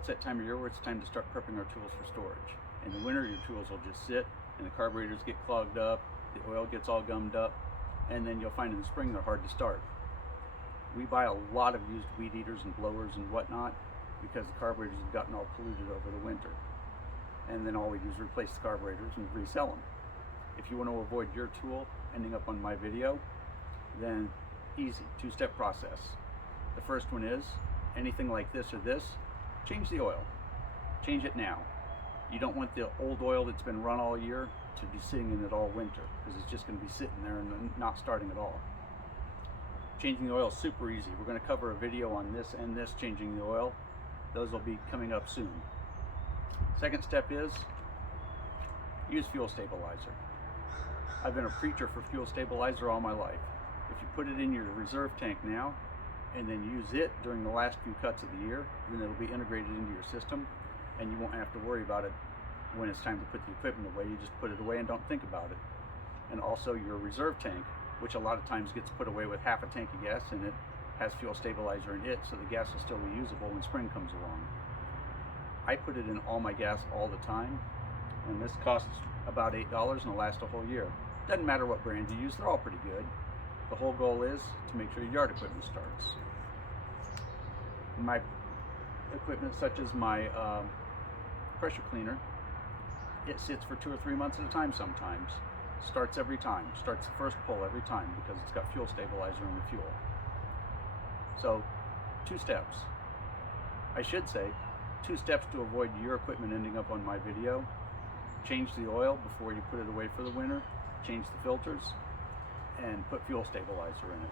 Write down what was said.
It's that time of year where it's time to start prepping our tools for storage. In the winter, your tools will just sit and the carburetors get clogged up, the oil gets all gummed up, and then you'll find in the spring they're hard to start. We buy a lot of used weed eaters and blowers and whatnot because the carburetors have gotten all polluted over the winter. And then all we do is replace the carburetors and resell them. If you want to avoid your tool ending up on my video, then easy, two-step process. The first one is, anything like this or this, change the oil. Change it now. You don't want the old oil that's been run all year to be sitting in it all winter, because it's just going to be sitting there and not starting at all. Changing the oil is super easy. We're going to cover a video on this and this, changing the oil. Those will be coming up soon. Second step is, use fuel stabilizer. I've been a preacher for fuel stabilizer all my life. If you put it in your reserve tank now, and then use it during the last few cuts of the year, then it'll be integrated into your system, and you won't have to worry about it when it's time to put the equipment away. You just put it away and don't think about it. And also your reserve tank, which a lot of times gets put away with half a tank of gas in it, has fuel stabilizer in it, so the gas will still be usable when spring comes along. I put it in all my gas all the time, and this costs about $8 and it'll last a whole year. Doesn't matter what brand you use, they're all pretty good. The whole goal is to make sure your yard equipment starts. My equipment, such as my pressure cleaner, it sits for 2 or 3 months at a time sometimes. Starts every time, starts the first pull every time because it's got fuel stabilizer in the fuel. So, 2 steps. I should say, 2 steps to avoid your equipment ending up on my video. Change the oil before you put it away for the winter, change the filters, and put fuel stabilizer in it.